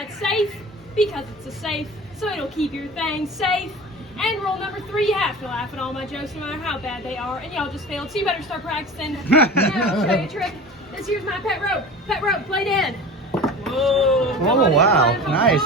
that's safe because it's a safe, so it'll keep your things safe. And rule number 3, you have to laugh at all my jokes no matter how bad they are, and y'all just failed, so you better start practicing. Now I'll show you a trick. This here's my pet rope. Pet rope, play dead. Whoa. Oh, wow, nice.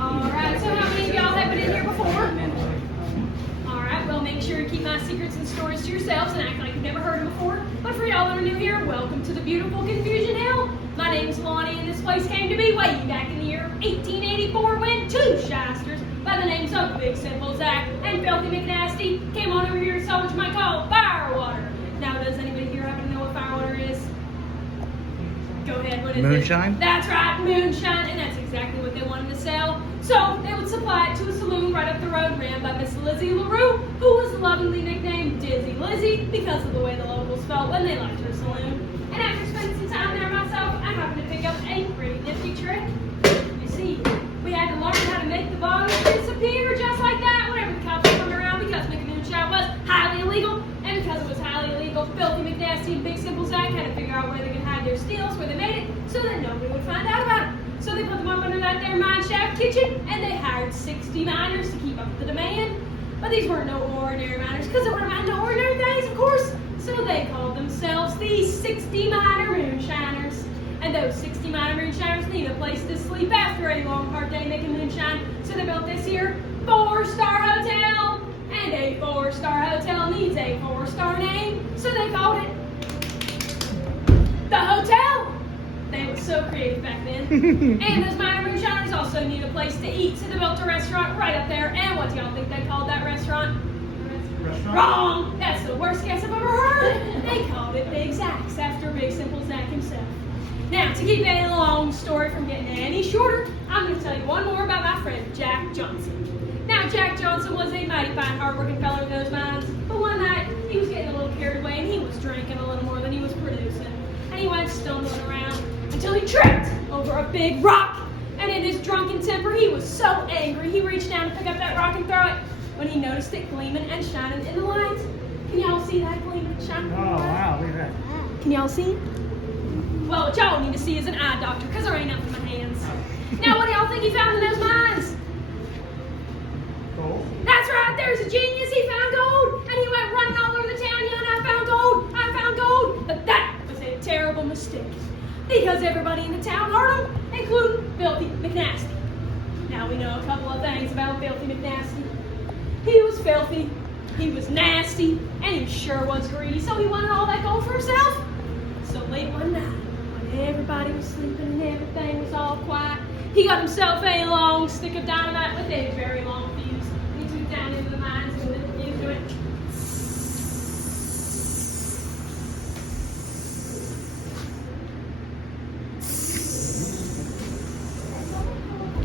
Alright, so how many of y'all have been in here before? Alright, well make sure to keep my secrets and stories to yourselves and act like you've never heard them before. But for y'all that are new here, welcome to the beautiful Confusion Hill. My name's Lonnie and this place came to be way back in the year 1884 when 2 shysters by the names of Big Simple Zach and Filthy McNasty came on over here and saw what you might call firewater. Now does anybody here happen to know what firewater is? Go ahead, what is Moonshine? it? That's right, moonshine, and that's exactly what they wanted to sell. So they would supply it to a saloon right up the road ran by Miss Lizzie LaRue, who was lovingly nicknamed Dizzy Lizzie because of the way the locals felt when they left her saloon. And after spending some time there myself, I happened to pick up a pretty nifty trick. You see, we had to learn how to make the bottle disappear just like that whenever the cops come around because making moonshine was highly illegal. And because it was highly illegal, Filthy McNasty and Big Simple Zach had to figure out where they could hide their steals, where they made it, so that nobody would find out about it. So they put them up under that there mine shaft kitchen, and they hired 60 miners to keep up the demand. But these weren't no ordinary miners, because they weren't mining no ordinary things, of course. So they called themselves the 60 Miner Moonshiners. And those 60 Miner Moonshiners need a place to sleep after a long, hard day making moonshine. So they built this here 4-star hotel. And a 4-star hotel needs a 4-star name, so they called it the hotel. They were so creative back then. And those minor moonshiners also need a place to eat, so they built a restaurant right up there. And what do y'all think they called that restaurant? Wrong! That's the worst guess I've ever heard. They called it Big Zach's after Big Simple Zach himself. Now, to keep a long story from getting any shorter, I'm going to tell you one more about my friend Jack Johnson. Now, Jack Johnson was a mighty fine, hard-working fellow in those mines, but one night he was getting a little carried away and he was drinking a little more than he was producing. And he went stumbling around until he tripped over a big rock. And in his drunken temper, he was so angry, he reached down to pick up that rock and throw it when he noticed it gleaming and shining in the light. Can y'all see that gleaming and shining in the light? Oh, wow, look at that. Can y'all see? Well, what y'all need to see is an eye doctor, because there ain't nothing in my hands. Now, what do y'all think he found in those mines? Gold. That's right, there's a genius, he found gold, and he went running all over the town yelling, I found gold, I found gold. But that was a terrible mistake, because everybody in the town heard him, including Filthy McNasty. Now we know a couple of things about Filthy McNasty. He was filthy, he was nasty, and he sure was greedy, so he wanted all that gold for himself. So late one night, when everybody was sleeping and everything was all quiet, he got himself a long stick of dynamite with a very long fuse. He took down into the mines and lit the fuse to it.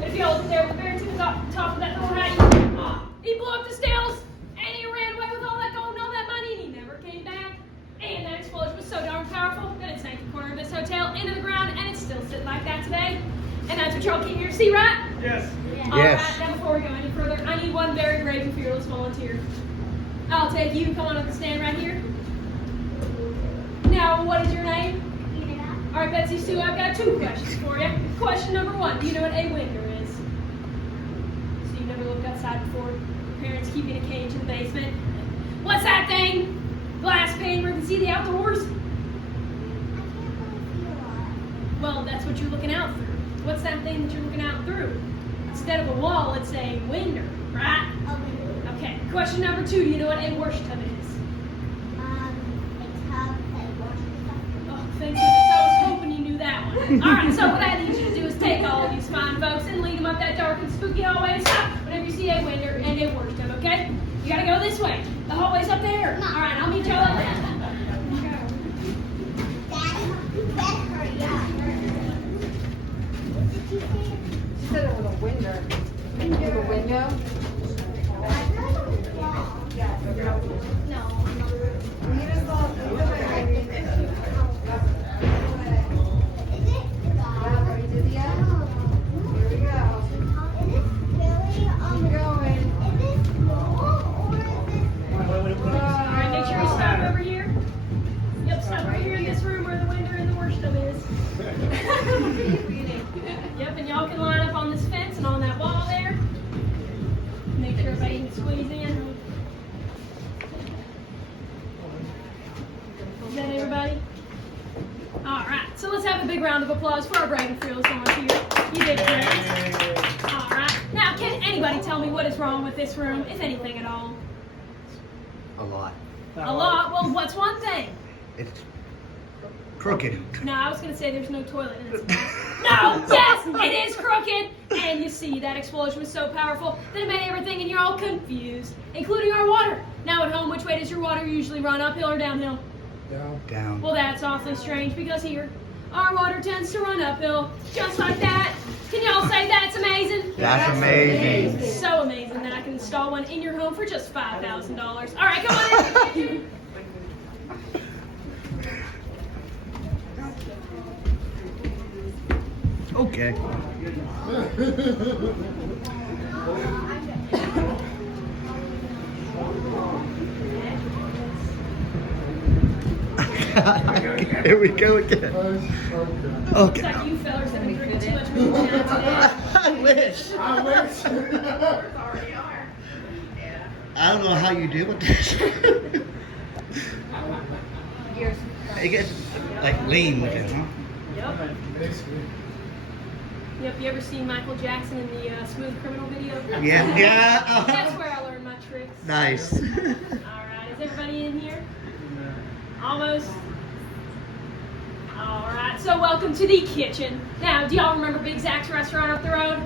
If y'all was there, very to the top of that door, right? He blew up the stills, and he ran away with all that gold and all that money, and he never came back. And that explosion was so darn powerful that it sank the corner of this hotel into the ground, and it's still sitting like that today. And that's what y'all came here to see, right? Yes. All Yes. right, now before we go any further, I need one very brave and fearless volunteer. I'll take you. Come on up and stand right here. Now, what is your name? All right, Betsy Sue, I've got 2 questions for you. Question number 1, do you know what a window is? So you never looked outside before? Parents keeping a cage in the basement? What's that thing? Glass pane where you can see the outdoors? Well, that's what you're looking out through. What's that thing that you're looking out through? Instead of a wall, it's a window, right? A window. Okay, question number 2, do you know what a wash tub is? A tub that washes stuff. Oh, thank goodness, I was hoping you knew that one. Alright, so what I need you to do is take all of these fine folks and lead them up that dark and spooky hallway and stop whenever you see a window and a wash tub, okay? You gotta go this way. The hallway's up there. Alright, I'll meet y'all up there. Yep, and y'all can line up on this fence and on that wall there. Make sure everybody can squeeze in. Is that everybody? Alright, so let's have a big round of applause for our brave and fearless volunteer. You did great. Alright, now can anybody tell me what is wrong with this room, if anything at all? A lot. A lot? Well, what's one thing? It's crooked. No, I was going to say there's no toilet in it. No, yes, it is crooked. And you see, that explosion was so powerful that it made everything and you're all confused, including our water. Now at home, which way does your water usually run, uphill or downhill? Down. Well, that's awfully strange because here, our water tends to run uphill, just like that. Can y'all say that's amazing? That's amazing. So amazing that I can install one in your home for just $5,000. All right, come on in. Okay. Here we go again. Looks Okay. like you fellers have been drinking too much moonshine today. I wish. I don't know how you deal with this. It gets like lean with it, huh? Yep. Yep, you ever seen Michael Jackson in the Smooth Criminal video? Yeah. Yeah. That's where I learned my tricks. Nice. Alright, is everybody in here? Almost. Alright, so welcome to the kitchen. Now, do y'all remember Big Zach's restaurant up the road?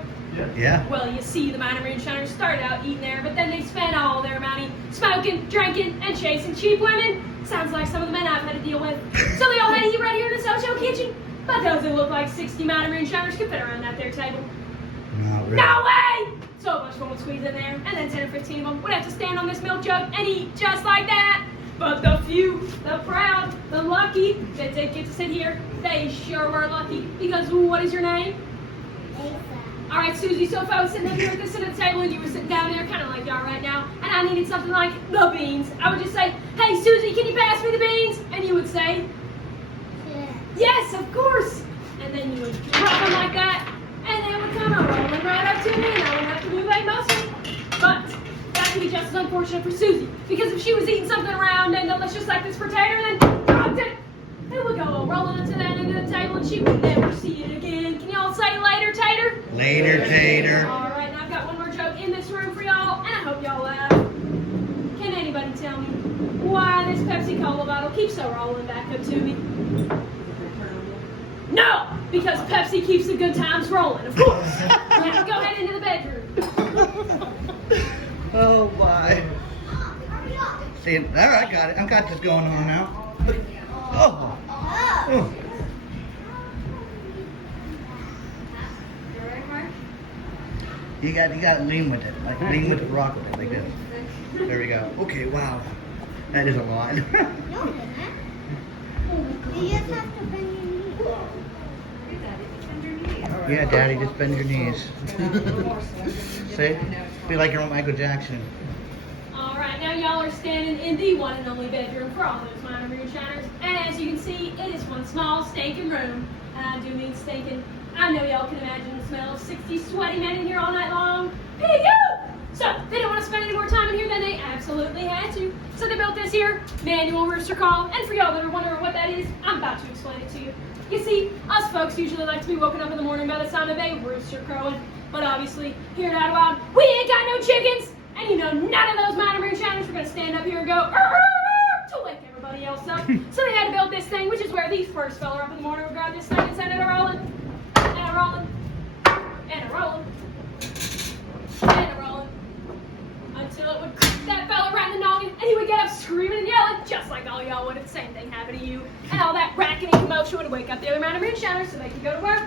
Yeah. Well, you see, the minor moonshiners started out eating there, but then they spent all their money smoking, drinking, and chasing cheap women. Sounds like some of the men I've had to deal with. So they all had to eat right here in this hotel kitchen. But does it look like 60 minor moonshiners could fit around that there table? Not really. No way! So a bunch of them would squeeze in there, and then 10 or 15 of them would have to stand on this milk jug and eat just like that. But the few, the proud, the lucky that did get to sit here, they sure were lucky. Because what is your name? All right, Susie, so if I was sitting up here at this at the table and you were sitting down there kind of like y'all right now, and I needed something like the beans, I would just say, hey, Susie, can you pass me the beans? And you would say, yes, of course. And then you would drop them like that, and they would come rolling right up to me, and I wouldn't have to move a muscle. But that would be just as unfortunate for Susie, because if she was eating something around and let's just like this potato and then dropped it, it would go rolling into that end of the table, and she would never see it again. Can y'all say later, Tater? Later, Tater. All right, now I've got one more joke in this room for y'all, and I hope y'all laugh. Can anybody tell me why this Pepsi Cola bottle keeps so rolling back up to me? No, because Pepsi keeps the good times rolling, of course. Now go ahead into the bedroom. Oh my. See, all right, I got it. I got this going on now. Oh. Oh. You got to lean with it. Like lean with it, rock with it like this. There we go. Okay, wow. That is a lot. No, you just have to bend your knees. Yeah, Daddy, just bend your knees. See? Be like you're Michael Jackson. All right, now y'all are standing in the one and only bedroom for all those minor moonshiners. And as you can see, it is one small stinking room. And I do mean stinking. I know y'all can imagine the smell of 60 sweaty men in here all night long. Pee-yoo! So they didn't want to spend any more time in here than they absolutely had to. So they built this here manual rooster call. And for y'all that are wondering what that is, I'm about to explain it to you. You see, us folks usually like to be woken up in the morning by the sound of a rooster crowing. But obviously, here at Idlewhile, we ain't got no chickens. And you know, none of those minor moonshiners are going to stand up here and go, "Arr, arr, arr," to wake everybody else up. So they had to build this thing, which is where the first fella up in the morning would grab this thing and send it a-rolling, and a-rolling, and a-rolling, and a-rolling, until it would crack that fella right in the noggin, and he would get up screaming and yelling, just like all y'all would if the same thing happened to you. And all that racket and commotion would wake up the other minor moonshiners so they could go to work.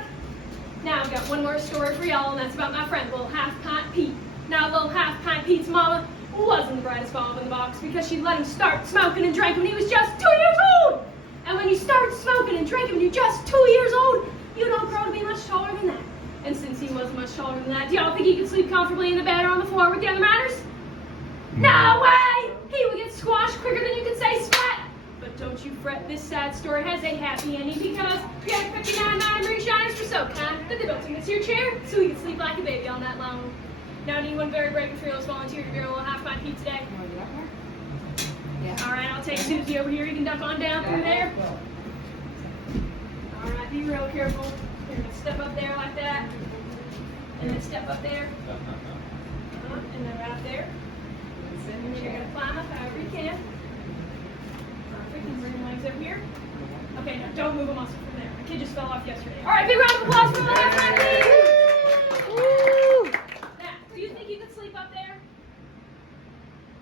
Now I've got one more story for y'all, and that's about my friend, Little Half-Pint Pete. Now, Little Half-Pint Pete's mama wasn't the brightest bulb in the box because she let him start smoking and drinking when he was just 2 years old. And when you start smoking and drinking when you're just 2 years old, you don't grow to be much taller than that. And since he wasn't much taller than that, do y'all think he could sleep comfortably in the bed or on the floor with the other minors? No way! He would get squashed quicker than you could say splat. But don't don't you fret, this sad story has a happy ending because we had 59 moonshiners were so kind that they built him this here chair so he could sleep like a baby all night long. Now, anyone very brave and fearless volunteer to be able to half my pee today? All right, I'll take Susie over here. You can duck on down through there. All right, be real careful. You're gonna step up there like that, and then step up there, and then right there. And then you're gonna climb up however you can. Perfect. And bring your legs over here. Okay, now don't move a muscle from there. My kid just fell off yesterday. All right, big round of applause for the half my pee. Woo! Now, do you think you could sleep up there?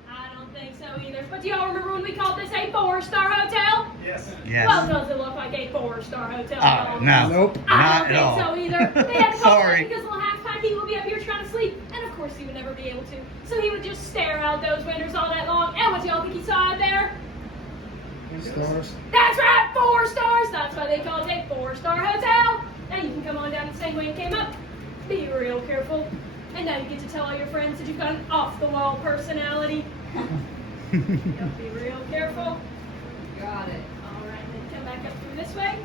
I don't think so either. But do y'all remember when we called this a 4-star hotel? Yes. Yes. Well, does it look like a 4-star hotel? at all? No. Nope. I Not don't at all. think so either. They had to call Sorry. it because little half-pint he will be up here trying to sleep, and of course he would never be able to. So he would just stare out those windows all night long. And what do y'all think he saw out there? Stars. That's right, 4 stars. That's why they call it a 4-star hotel. Now you can come on down the same way you came up. Be real careful. And now you get to tell all your friends that you've got an off-the-wall personality. Yep, be real careful. Got it. All right, then come back up through this way.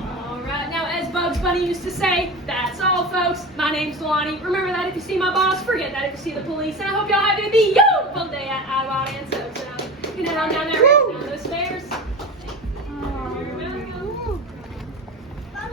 All right, now as Bugs Bunny used to say, that's all, folks. My name's Lonnie. Remember that if you see my boss, forget that if you see the police. And I hope y'all have a beautiful day at Idlewhile and so. Good night on down there.